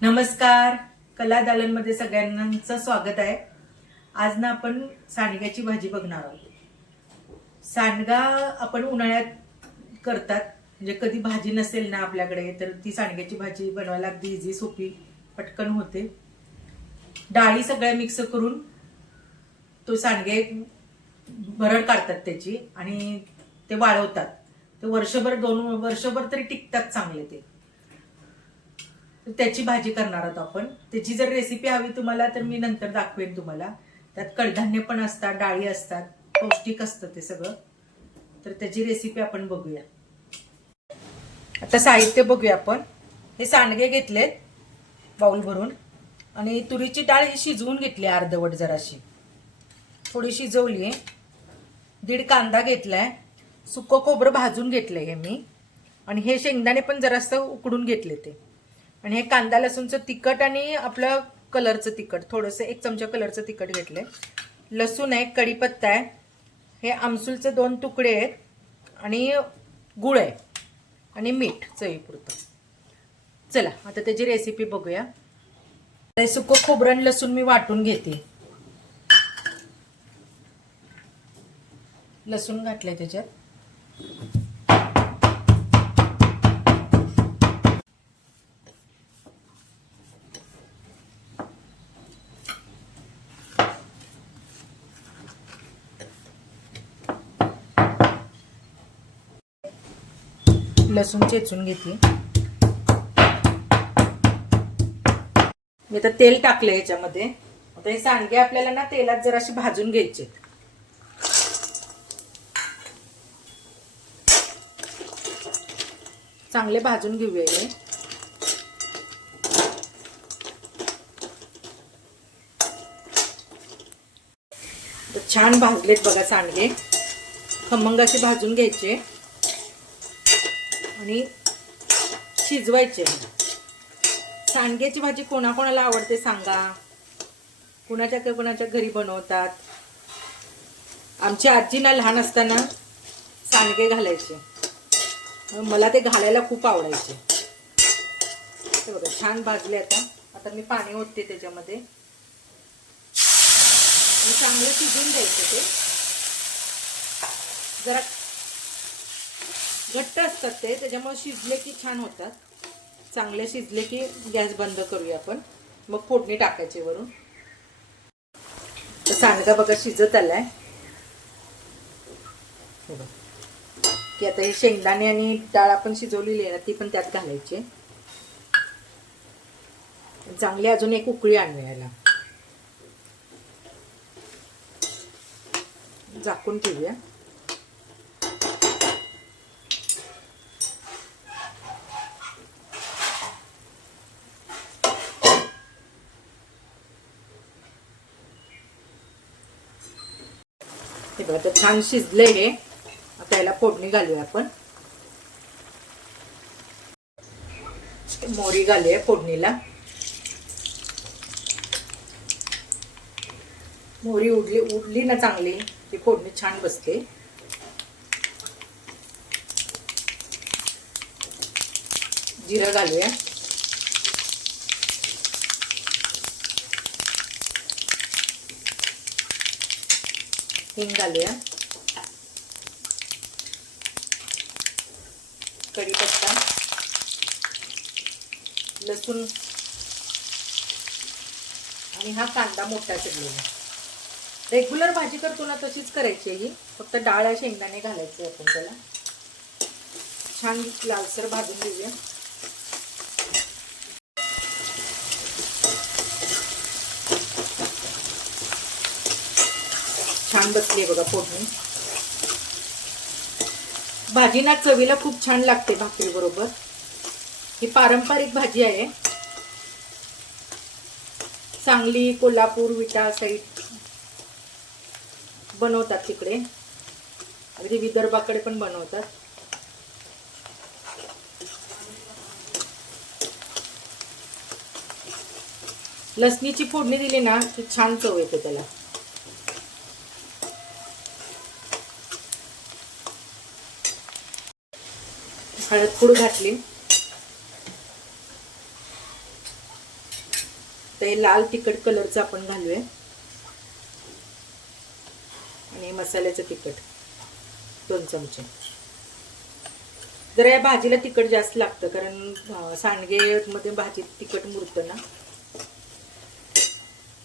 नमस्कार. कला दालनमध्ये सगळ्यांचं स्वागत आहे. आज ना आपण सांडग्याची भाजी बघणार आहोत. सांडगा आपण उन्हाळ्यात करतात, म्हणजे कधी भाजी नसेल ना आपल्याकडे तर ती सांडग्याची भाजी बनवायला अगदी इझी, सोपी, पटकन होते. डाळी सगळ्या मिक्स करून तो सांडगे भरड काढतात त्याची आणि ते वाळवतात. ते वर्षभर 2 वर्षभर तरी टिकतात चांगले ते. त्याची भाजी करणार आहोत आपण. त्याची जर रेसिपी हवी तुम्हाला तर मी नंतर दाखवेन तुम्हाला. त्यात कडधान्य पण असतात, डाळी असतात, पौष्टिक असतं ते सगळं. तर त्याची रेसिपी आपण बघूया. आता साहित्य बघूया आपण. हे सांडगे घेतलेत बाउल भरून आणि तुरीची डाळ ही शिजवून घेतली अर्धवट, जराशी थोडी शिजवली. 1.5 कांदा घेतलाय, सुकं खोबरं भाजून घेतलंय हे मी, आणि हे शेंगदाणे पण जरासं उकडून घेतले ते. आणि हे कांदा लसूणचं तिखट आणि आपलं कलरचं तिखट, थोडंसं 1 चमचा कलरचं तिखट घेतलंय. लसूण आहे, कढीपत्ता आहे, हे आमसूलचे 2 तुकडे आहेत, आणि गुळ आहे, आणि मीठ चवीपुरतं. चला आता त्याची रेसिपी बघूया. सुकं खोबरं आणि लसूण मी वाटून घेते. लसूण घातलंय त्याच्यात. लसूण चेचून घेते. मी आता तेल टाकलं ह्याच्यामध्ये. आता हे सांडगे आपल्याला ना तेलात जराशी भाजून घ्यायचे. चांगले भाजून घेऊया हे. छान भाजलेत बघा सांडगे. खमंग असे भाजून घ्यायचे आणि शिजवायचे. सांडग्याची भाजी कोणाकोणाला आवडते सांगा. कोणाच्या घरी बनवतात. आमची आजी ना लहान असताना सांडगे घालायचे, मला ते घालायला खूप आवडायचे. ते बघा छान भाजले. आता मी पाणी ओतते त्याच्यामध्ये. चांगलं शिजून द्यायचं. ते जरा घट्ट असतात ते, त्याच्यामुळे शिजले की छान होतात. चांगले शिजले की गॅस बंद करूया आपण. मग फोडणी टाकायची वरून. तर सांडगा बघा शिजत आलाय की आता हे शेंगदाणे आणि डाळ आपण शिजवलेली आहे ना ती पण त्यात घालायची. चांगली अजून एक उकळी आणूया याला. झाकून ठेवूया. हे बघा तर छान शिजले हे. आता याला फोडणी घालूया आपण. मोहरी घालूया फोडणीला. मोहरी उडली ना चांगली ती फोडणी छान बसते. जिरं घालूया. हिंग घालूया. कढीपत्ता, लसूण आणि हा कांदा मोठा चिरलेला. रेग्युलर भाजी करतो ना तशीच करायची ही, फक्त डाळ शेंगदाणे घालायचे आपण त्याला. छान लालसर भाजून घेऊया. छान बसली आहे बघा फोडणी. भाजी ना चवीला खूप छान लागते भाकरी बरोबर. ही पारंपरिक भाजी आहे. सांगली, कोल्हापूर, विटा साईड बनवतात तिकडे. अगदी विदर्भाकडे पण बनवतात. लसणीची फोडणी दिली ना की छान चव येते त्याला. हळद पूड घातली. तर हे लाल तिखट कलरचं आपण घालूया आणि मसाल्याचं तिखट 2 चमचे. जरा या भाजीला तिखट जास्त लागतं कारण सांडगे मध्ये भाजीत तिखट मुरतं ना.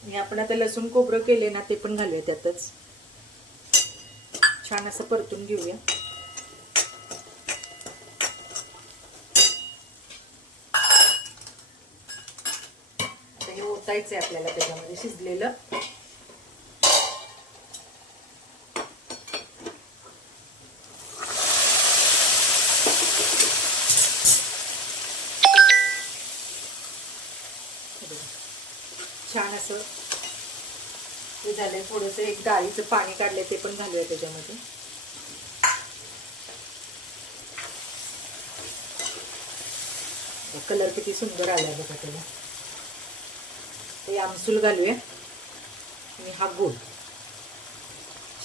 आणि आपण आता लसूण खोबरं केले ना ते पण घालूया त्यातच. छान असं परतून घेऊया. आता हे ओतायचंय आपल्याला त्याच्यामध्ये शिजलेलं. छान असं हे झालंय. थोडंसं एक डाळीचं पाणी काढलंय ते पण घालूया त्याच्यामध्ये. कलर किती सुंदर आलाय बघा त्याला. हे आमसूल घालूया आणि हा गूळ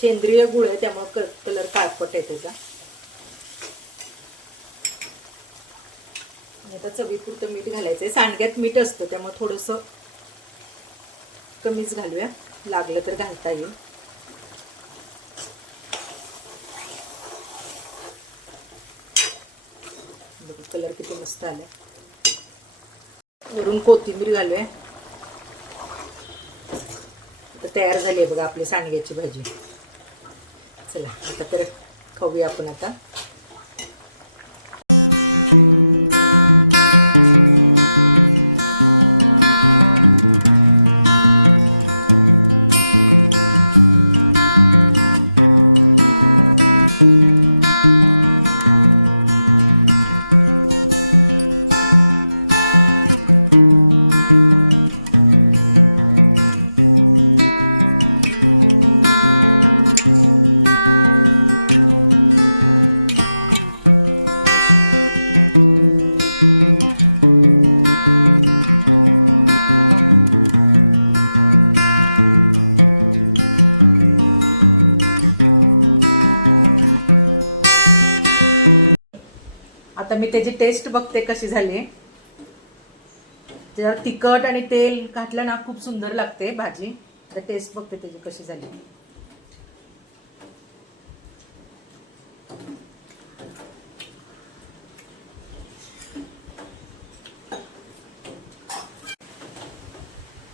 सेंद्रिय गूळ आहे त्यामुळे कलर काळपट आहे त्याचा. आता चवीपुरतं मीठ घालायचंय. सांडग्यात मीठ असतं त्यामुळे थोडंसं कमीच घालूया. लागलं तर घालता येईल. कलर किती मस्त आलाय. वरून कोथिंबीर घालूया. आता तयार झाली आहे बघा आपली सांडग्याची भाजी. चला आता तर खाऊया आपण आता. आता मी त्याची टेस्ट बघते कशी झाली. जरा तिखट आणि तेल घातलं ना खूप सुंदर लागते भाजी. तर टेस्ट बघते त्याची कशी झाली.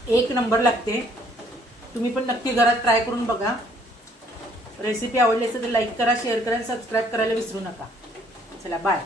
एक नंबर लागते. तुम्ही पण नक्की घरात ट्राय करून बघा. रेसिपी आवडली असेल तर लाईक करा, शेअर करा, सबस्क्राईब करायला विसरू नका. चला बाय.